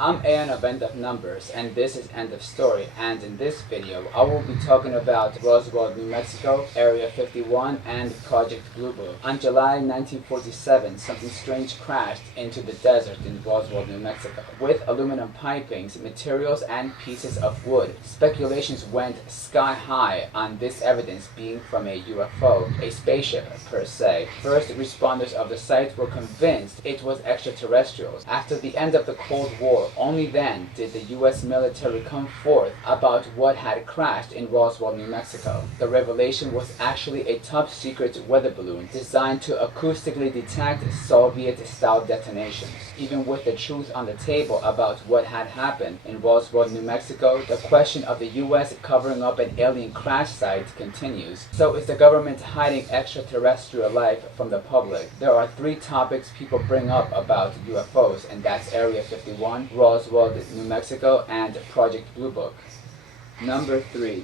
I'm an event of numbers, and this is End of Story, and in this video I will be talking about Roswell, New Mexico, Area 51, and Project Blue Book. On July 1947, something strange crashed into the desert in Roswell, New Mexico. With aluminum pipings, materials, and pieces of wood, speculations went sky high on this evidence being from a UFO, a spaceship per se. First responders of the site were convinced it was extraterrestrials. After the end of the Cold War, only then did the U.S. military come forth about what had crashed in Roswell, New Mexico. The revelation was actually a top-secret weather balloon designed to acoustically detect Soviet-style detonations. Even with the truth on the table about what had happened in Roswell, New Mexico, the question of the U.S. covering up an alien crash site continues. So is the government hiding extraterrestrial life from the public? There are three topics people bring up about UFOs, and that's Area 51, Roswell, New Mexico, and Project Blue Book. Number 3.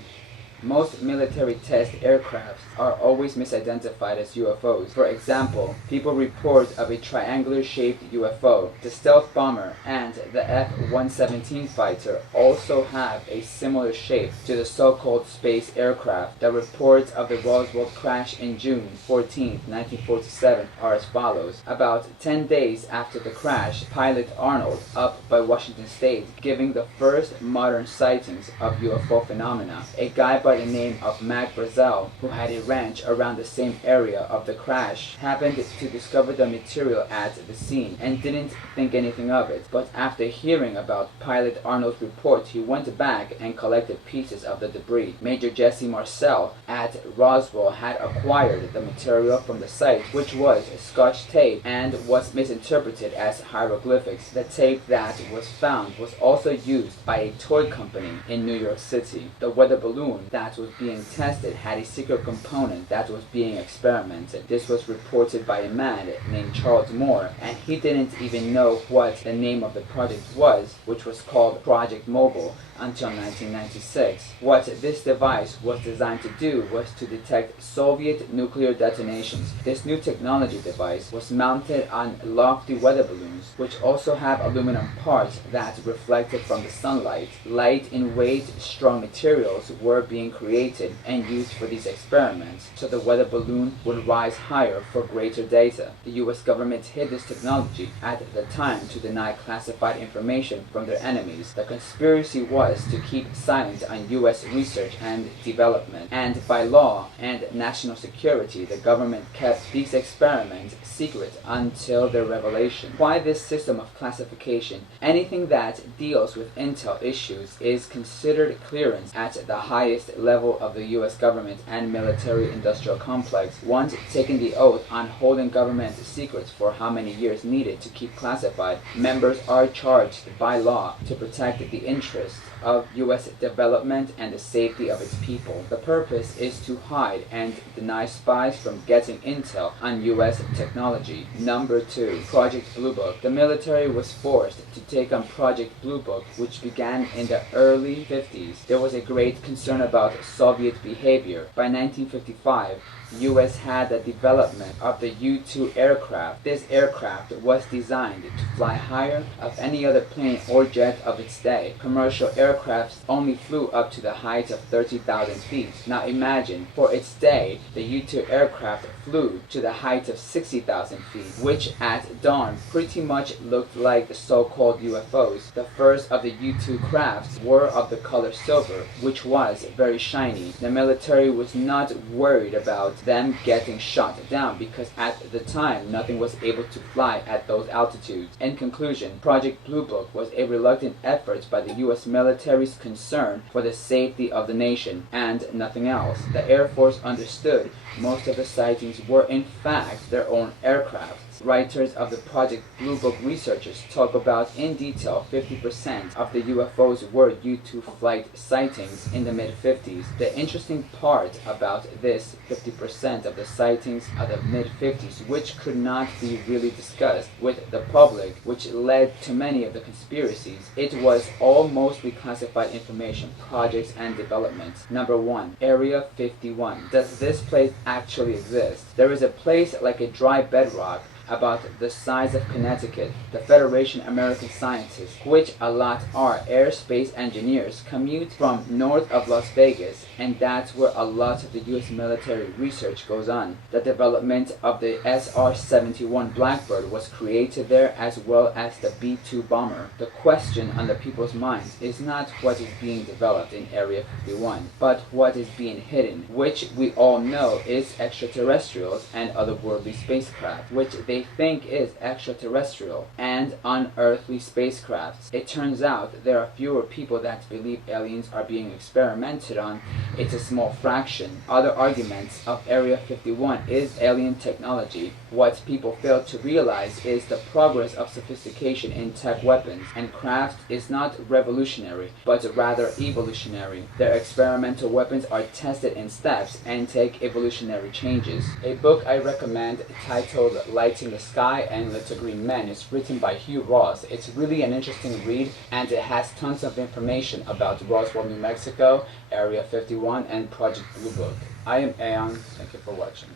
Most military test aircrafts are always misidentified as UFOs. For example, people report of a triangular-shaped UFO. The stealth bomber and the F-117 fighter also have a similar shape to the so-called space aircraft. The reports of the Roswell crash in June 14, 1947 are as follows. About 10 days after the crash, pilot Arnold, up by Washington State, giving the first modern sightings of UFO phenomena. A guy by the name of Mac Brazel, who had a ranch around the same area of the crash, happened to discover the material at the scene and didn't think anything of it. But after hearing about pilot Arnold's report, he went back and collected pieces of the debris. Major Jesse Marcel at Roswell had acquired the material from the site, which was Scotch tape and was misinterpreted as hieroglyphics. The tape that was found was also used by a toy company in New York City. The weather balloon that was being tested had a secret component that was being experimented. This was reported by a man named Charles Moore, and he didn't even know what the name of the project was, which was called Project Mobile, until 1996. What this device was designed to do was to detect Soviet nuclear detonations. This new technology device was mounted on lofty weather balloons, which also have aluminum parts that reflected from the sunlight. Light in weight, strong materials were being created and used for these experiments, so the weather balloon would rise higher for greater data. The US government hid this technology at the time to deny classified information from their enemies. The conspiracy was to keep silent on U.S. research and development, and by law and national security, the government kept these experiments secret until their revelation. Why this system of classification? Anything that deals with intel issues is considered clearance at the highest level of the U.S. government and military-industrial complex. Once taking the oath on holding government secrets for how many years needed to keep classified, members are charged by law to protect the interests of U.S. development and the safety of its people. The purpose is to hide and deny spies from getting intel on U.S. technology. Number 2. Project Blue Book. The military was forced to take on Project Blue Book, which began in the early 50s. There was a great concern about Soviet behavior. By 1955, the U.S. had the development of the U-2 aircraft. This aircraft was designed to fly higher of any other plane or jet of its day. Commercial aircraft only flew up to the height of 30,000 feet. Now imagine, for its day, the U-2 aircraft flew to the height of 60,000 feet, which at dawn pretty much looked like the so-called UFOs. The first of the U-2 crafts were of the color silver, which was very shiny. The military was not worried about them getting shot down because at the time nothing was able to fly at those altitudes. In conclusion, Project Blue Book was a reluctant effort by the U.S. military's concern for the safety of the nation and nothing else. The Air Force understood most of the sightings were in fact their own aircraft. Writers of the Project Blue Book researchers talk about in detail 50% of the UFOs were U-2 flight sightings in the mid-50s. The interesting part about this 50% of the sightings of the mid-50s, which could not be really discussed with the public, which led to many of the conspiracies, it was all mostly classified information, projects, and developments. Number 1. Area 51. Does this place actually exist? There is a place like a dry bedrock about the size of Connecticut, the Federation American scientists, which a lot are aerospace engineers, commute from north of Las Vegas, and that's where a lot of the U.S. military research goes on. The development of the SR-71 Blackbird was created there, as well as the B-2 bomber. The question on the people's minds is not what is being developed in Area 51, but what is being hidden, which we all know is extraterrestrials and otherworldly spacecraft, which they think is extraterrestrial and unearthly spacecrafts. It turns out there are fewer people that believe aliens are being experimented on. It's a small fraction. Other arguments of Area 51 is alien technology. What people fail to realize is the progress of sophistication in tech weapons and craft is not revolutionary, but rather evolutionary. Their experimental weapons are tested in steps and take evolutionary changes. A book I recommend titled Lighting the Sky and Little Green Men is written by Hugh Ross. It's really an interesting read and it has tons of information about Roswell, New Mexico, Area 51, and Project Blue Book. I am Aeon. Thank you for watching.